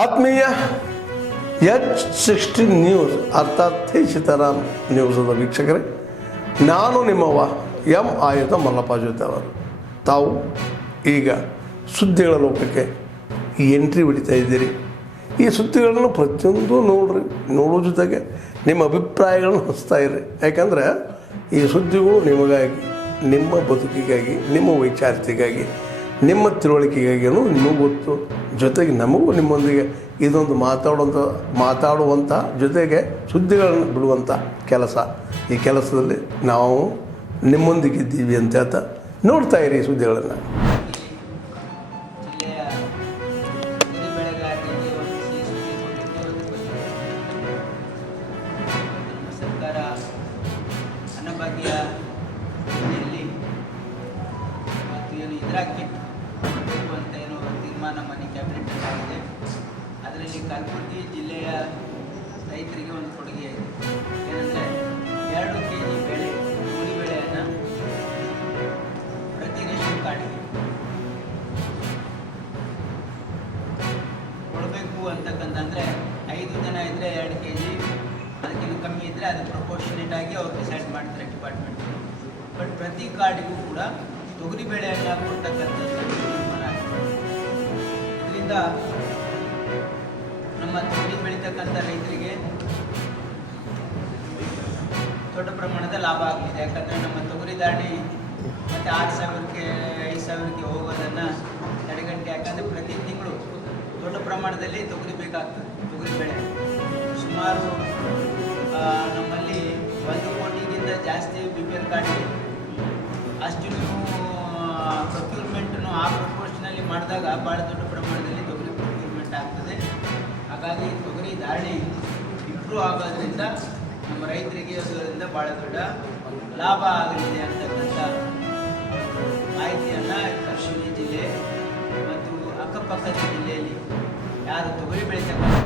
ಆತ್ಮೀಯ H16 news ಅರ್ಥಾತ್ ಸೀತಾರಾಮ್ ನ್ಯೂಸದ ವೀಕ್ಷಕರೇ, ನಾನು ನಿಮ್ಮವ ಎಂ ಆಯುಧ ಮಲ್ಲಪ್ಪ ಜೊತೆ ಅವರು. ತಾವು ಈಗ ಸುದ್ದಿಗಳ ಲೋಕಕ್ಕೆ ಎಂಟ್ರಿ ಹೊಡಿತಾ ಇದ್ದೀರಿ. ಈ ಸುದ್ದಿಗಳನ್ನು ಪ್ರತಿಯೊಂದು ನೋಡೋ ಜೊತೆಗೆ ನಿಮ್ಮ ಅಭಿಪ್ರಾಯಗಳನ್ನು ಹಂಚ್ತಾ ಇರ್ರಿ. ಯಾಕಂದರೆ ಈ ಸುದ್ದಿಗಳು ನಿಮಗಾಗಿ, ನಿಮ್ಮ ಬದುಕಿಗಾಗಿ, ನಿಮ್ಮ ವೈಚಾರಿಕೆಗಾಗಿ, ನಿಮ್ಮ ತಿಳುವಳಿಕೆಗಾಗಿಯೂ ನಿಮಗೂ ಗೊತ್ತು, ಜೊತೆಗೆ ನಮಗೂ ನಿಮ್ಮೊಂದಿಗೆ ಇದೊಂದು ಮಾತಾಡುವಂಥ ಜೊತೆಗೆ ಸುದ್ದಿಗಳನ್ನು ಬಿಡುವಂಥ ಕೆಲಸ. ಈ ಕೆಲಸದಲ್ಲಿ ನಾವು ನಿಮ್ಮೊಂದಿಗಿದ್ದೀವಿ ಅಂತ ಹೇಳ್ತಾ ನೋಡ್ತಾ ಇರಿ ಈ ಸುದ್ದಿಗಳನ್ನು. ಸರ್ಕಾರ ಅನ್ನಭಾಗ್ಯ ಯೋಜನೆಯಲ್ಲಿ ಮತ್ತು ಏನು ಇಂದಿರಾ ಕಿಟ್ ಕೊಡಬೇಕು ಅಂತ ಏನು ತೀರ್ಮಾನ ಮನೆ ಕ್ಯಾಬಿನೆಟ್ ಆಗಿದೆ. ಅದರಲ್ಲಿ ಕಲಬುರಗಿ ಜಿಲ್ಲೆಯ ರೈತರಿಗೆ ಒಂದು ಕೊಡುಗೆ ಇದೆ. ಏನಂದರೆ 2 kg ಬೆಳೆ ತೊಗರಿ ಬೆಳೆಯನ್ನು ಪ್ರತಿ ರೇಷನ್ ಕಾರ್ಡಿಗೆ ಕೊಡಬೇಕು ಅಂತಕ್ಕಂತಂದರೆ 5 ಜನ ಇದ್ದರೆ 2 kg, ಅದಕ್ಕಿಂತ ಕಮ್ಮಿ ಇದ್ದರೆ ಅದು ಪ್ರಪೋರ್ಷನೇಟ್ ಆಗಿ ಅವ್ರು ಡಿಸೈಡ್ ಮಾಡ್ತಾರೆ ಡಿಪಾರ್ಟ್ಮೆಂಟ್. ಬಟ್ ಪ್ರತಿ ಕಾರ್ಡಿಗೂ ಕೂಡ ತೊಗರಿ ಬೆಳೆಯನ್ನು ಕೊಡ್ತಕ್ಕಂಥದ್ದು ತೀರ್ಮಾನ ಆಗಿದೆ. ಇದರಿಂದ ನಮ್ಮ ತೊಗರಿ ಬೆಳೀತಕ್ಕಂಥ ರೈತರಿಗೆ ದೊಡ್ಡ ಪ್ರಮಾಣದ ಲಾಭ ಆಗಲಿದೆ. ಯಾಕಂದರೆ ನಮ್ಮ ತೊಗರಿ ದಾಡಿ ಮತ್ತು 6,000ಕ್ಕೆ 5,000ಕ್ಕೆ ಹೋಗೋದನ್ನು ತಡೆಗಟ್ಟೆ. ಯಾಕಂದರೆ ಪ್ರತಿ ತಿಂಗಳು ದೊಡ್ಡ ಪ್ರಮಾಣದಲ್ಲಿ ತೊಗರಿ ಬೇಕಾಗ್ತದೆ. ತೊಗರಿ ಬೆಳೆ ಸುಮಾರು ನಮ್ಮಲ್ಲಿ 1 ಕೋಟಿಗಿಂತ ಜಾಸ್ತಿ BPL ಕಾರ್ಡ್ ಇದೆ. ಅಷ್ಟು ನೀವು ಪ್ರೊಕ್ಯೂರ್ಮೆಂಟನ್ನು ಆ ಪ್ರಪೋರ್ಷನಲ್ಲಿ ಮಾಡಿದಾಗ ಭಾಳ ದೊಡ್ಡ ಪ್ರಮಾಣದಲ್ಲಿ ತೊಗರಿ ಪ್ರೊಕ್ಯೂರ್ಮೆಂಟ್ ಆಗ್ತದೆ. ಹಾಗಾಗಿ ತೊಗರಿ ಧಾರಣೆ ಇಂಪ್ರೂವ್ ಆಗೋದ್ರಿಂದ ನಮ್ಮ ರೈತರಿಗೆ ಅದರಿಂದ ಭಾಳ ದೊಡ್ಡ ಲಾಭ ಆಗಲಿದೆ ಅಂತಕ್ಕಂಥ ಮಾಹಿತಿಯನ್ನು ಕೃಷಿ ಜಿಲ್ಲೆ ಮತ್ತು ಅಕ್ಕಪಕ್ಕದ ಜಿಲ್ಲೆಯಲ್ಲಿ ಯಾರು ತೊಗರಿ ಬೆಳೀತಕ್ಕಂಥ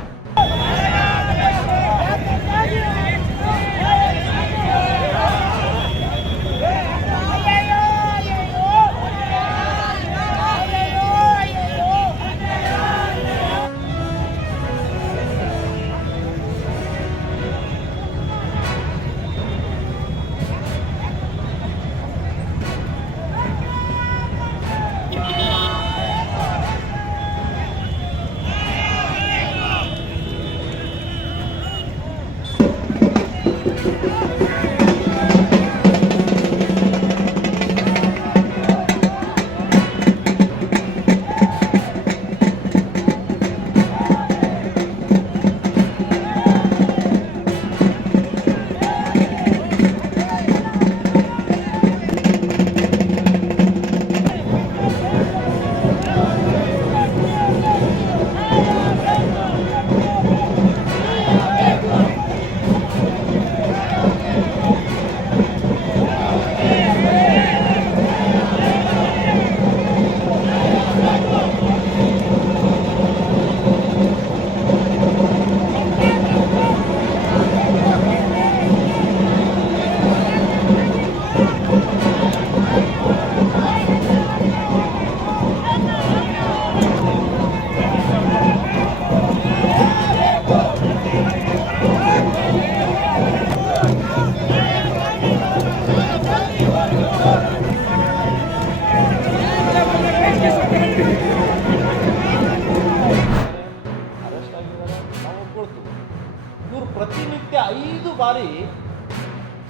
ಪ್ರತಿನಿತ್ಯ 5 ಬಾರಿ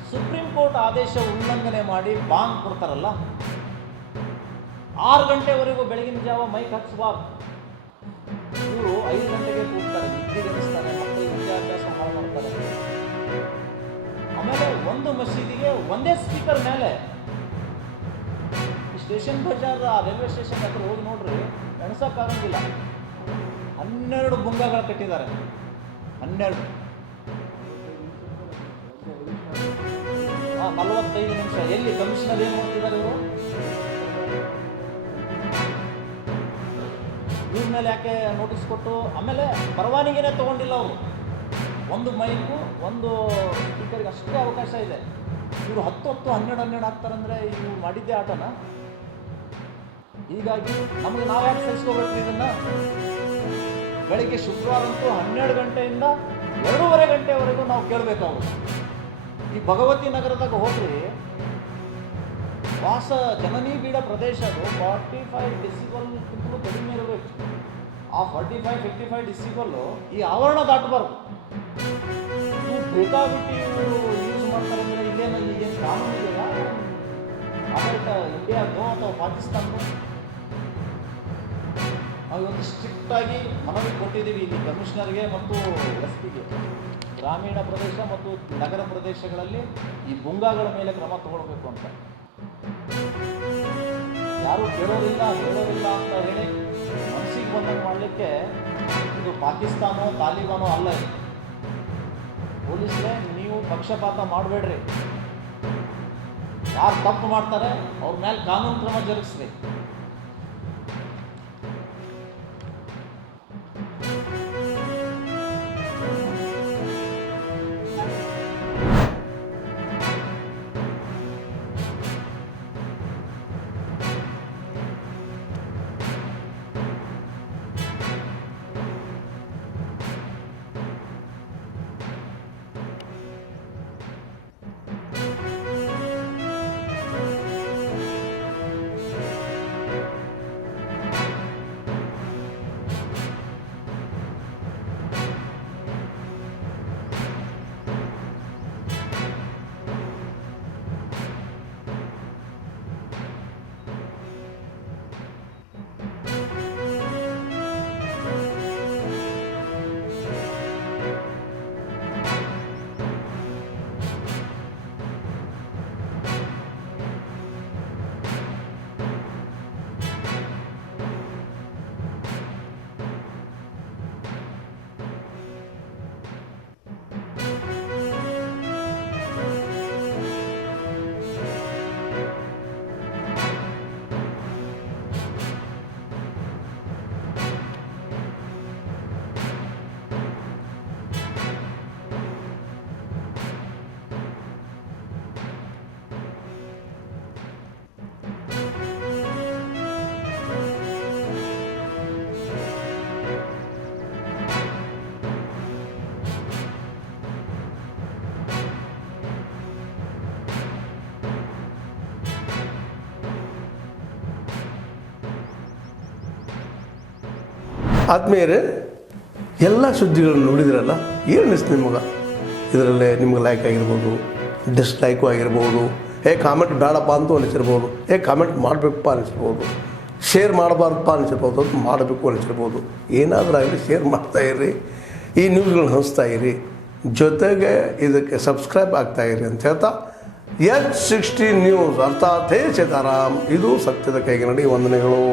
ಸುಪ್ರೀಂ ಕೋರ್ಟ್ ಆದೇಶ ಉಲ್ಲಂಘನೆ ಮಾಡಿ ಬಾಂಗ್ ಕೊಡ್ತಾರಲ್ಲ, 6 ಗಂಟೆವರೆಗೂ ಬೆಳಗಿನ ಜಾವ ಮೈಕ್ ಹಚ್ಚಬಾರ್ದು. ಇವರು 5 ಗಂಟೆಗೆ ಕೂಡ್ತಾರೆ, ನಿದ್ರೆಗೆನಿಸ್ತಾರೆ, ಮಕ್ಕಳಿಗೆ ವಿದ್ಯಾಭ್ಯಾಸ ಹಾಳು ಮಾಡ್ತಾರೆ. ಆಮೇಲೆ ಒಂದು ಮಸೀದಿಗೆ ಒಂದೇ ಸ್ಪೀಕರ್ ಮೇಲೆ ಸ್ಟೇಷನ್ ಬಜಾರ್ ರೈಲ್ವೆ ಸ್ಟೇಷನ್ ಹತ್ರ ಹೋಗಿ ನೋಡ್ರಿ, ಎಣಸಕ್ಕಾಗಂಗಿಲ್ಲ. 12 ಬುಂಗಗಳು ಕಟ್ಟಿದ್ದಾರೆ. 12 45 ನಿಮಿಷ. ಎಲ್ಲಿ ಕಮಿಷನರ್ ಏನು ಮಾಡ್ತಿದ್ದಾರೆ ಇವರು? ಇವ್ರ ಮೇಲೆ ಯಾಕೆ ನೋಟಿಸ್ ಕೊಟ್ಟು ಆಮೇಲೆ ಪರವಾನಗಿನೇ ತೊಗೊಂಡಿಲ್ಲ ಅವರು. ಒಂದು ಮೈಕು ಒಂದು ಸ್ಪೀಕರ್ಗೆ ಅಷ್ಟೇ ಅವಕಾಶ ಇದೆ. ಇವರು 10, 12 ಆಗ್ತಾರಂದರೆ ಇವು ಮಾಡಿದ್ದೇ ಆಟನ. ಹೀಗಾಗಿ ನಮಗೆ ನಾವು ಯಾಕೆ ಸಹಿಸ್ಕೋಬೇಕು ಇದನ್ನು? ಬೆಳಿಗ್ಗೆ ಶುಕ್ರವಾರ ಅಂತೂ 12 ಗಂಟೆಯಿಂದ 2:30 ಗಂಟೆವರೆಗೂ ನಾವು ಕೇಳಬೇಕಾಗುತ್ತೆ. ಈ ಭಗವತಿ ನಗರದಾಗ ಹೋಗ್ರಿ, ವಾಸ ಜನನಿ ಬೀಡ ಪ್ರದೇಶ ಅದು 45 ಡೆಸಿಬಲ್ಗಿಂತಲೂ ಕಡಿಮೆ ಇರಬೇಕು. ಆ 45-55 ಡೆಸಿಬಲ್ಲು ಈ ಆವರಣ ದಾಟಬಾರ್ದು. ನೀವು ಬೇಕಾಬಿಟ್ಟು ಯೂಸ್ ಮಾಡ್ತಾರೆ ಅಂದರೆ ಇಲ್ಲೇನಲ್ಲಿ ಏನು ಕಾನೂನು ಇದೆಯಾ ಅಮೆರಿಕ, ಇಂಡಿಯಾದೋ ಅಥವಾ ಪಾಕಿಸ್ತಾನದೋ? ನಾವು ಒಂದು ಸ್ಟ್ರಿಕ್ಟಾಗಿ ಮನವಿ ಕೊಟ್ಟಿದ್ದೀವಿ ಇಲ್ಲಿ ಕಮಿಷನರ್ಗೆ ಮತ್ತು ಎಸ್ ಪಿಗೆ, ಗ್ರಾಮೀಣ ಪ್ರದೇಶ ಮತ್ತು ನಗರ ಪ್ರದೇಶಗಳಲ್ಲಿ ಈ ಬುಂಗಾಗಳ ಮೇಲೆ ಕ್ರಮ ತಗೊಳ್ಬೇಕು ಅಂತ. ಯಾರೂ ಕೇಳೋರಿಲ್ಲ ಹೇಳೋರಿಲ್ಲ ಅಂತ ಹೇಳಿ ಮನಸ್ಸಿಗೆ ಬಂದಂಗೆ ಮಾಡಲಿಕ್ಕೆ ಇದು ಪಾಕಿಸ್ತಾನೋ ತಾಲಿಬಾನೋ ಅಲ್ಲ. ಇದು ಪೊಲೀಸರೇ, ನೀವು ಪಕ್ಷಪಾತ ಮಾಡಬೇಡ್ರಿ. ಯಾರು ತಪ್ಪು ಮಾಡ್ತಾರೆ ಅವ್ರ ಮೇಲೆ ಕಾನೂನು ಕ್ರಮ ಜರುಗಿಸ್ರಿ. ಆದ್ಮೇಲೆ ಎಲ್ಲ ಸುದ್ದಿಗಳನ್ನು ನೋಡಿದ್ರಲ್ಲ, ಏನು ಅನಿಸ್ತು ನಿಮಗೆ? ಇದರಲ್ಲೇ ನಿಮ್ಗೆ ಲೈಕ್ ಆಗಿರ್ಬೋದು, ಡಿಸ್ಲೈಕು ಆಗಿರ್ಬೋದು, ಕಾಮೆಂಟ್ ಬೇಡಪ್ಪ ಅಂತೂ ಅನಿಸಿರ್ಬೋದು, ಕಾಮೆಂಟ್ ಮಾಡಬೇಕಪ್ಪ ಅನಿಸಿರ್ಬೋದು, ಶೇರ್ ಮಾಡಬಾರ್ದಪ್ಪ ಅನಿಸಿರ್ಬೋದು, ಅದು ಮಾಡಬೇಕು ಅನಿಸಿರ್ಬೋದು. ಏನಾದರೂ ಆಗಲಿ ಶೇರ್ ಮಾಡ್ತಾಯಿರಿ, ಈ ನ್ಯೂಸ್ಗಳನ್ನ ಹಂಚ್ತಾಯಿರಿ, ಜೊತೆಗೆ ಇದಕ್ಕೆ ಸಬ್ಸ್ಕ್ರೈಬ್ ಆಗ್ತಾಯಿರಿ ಅಂತ ಹೇಳ್ತಾ H16 ನ್ಯೂಸ್ ಅರ್ಥಾತ್ ಹೇ ಸೀತಾರಾಮ್, ಇದು ಸತ್ಯದ ಕೈಗೆ ನಡಿ. ವಂದನೆಗಳು.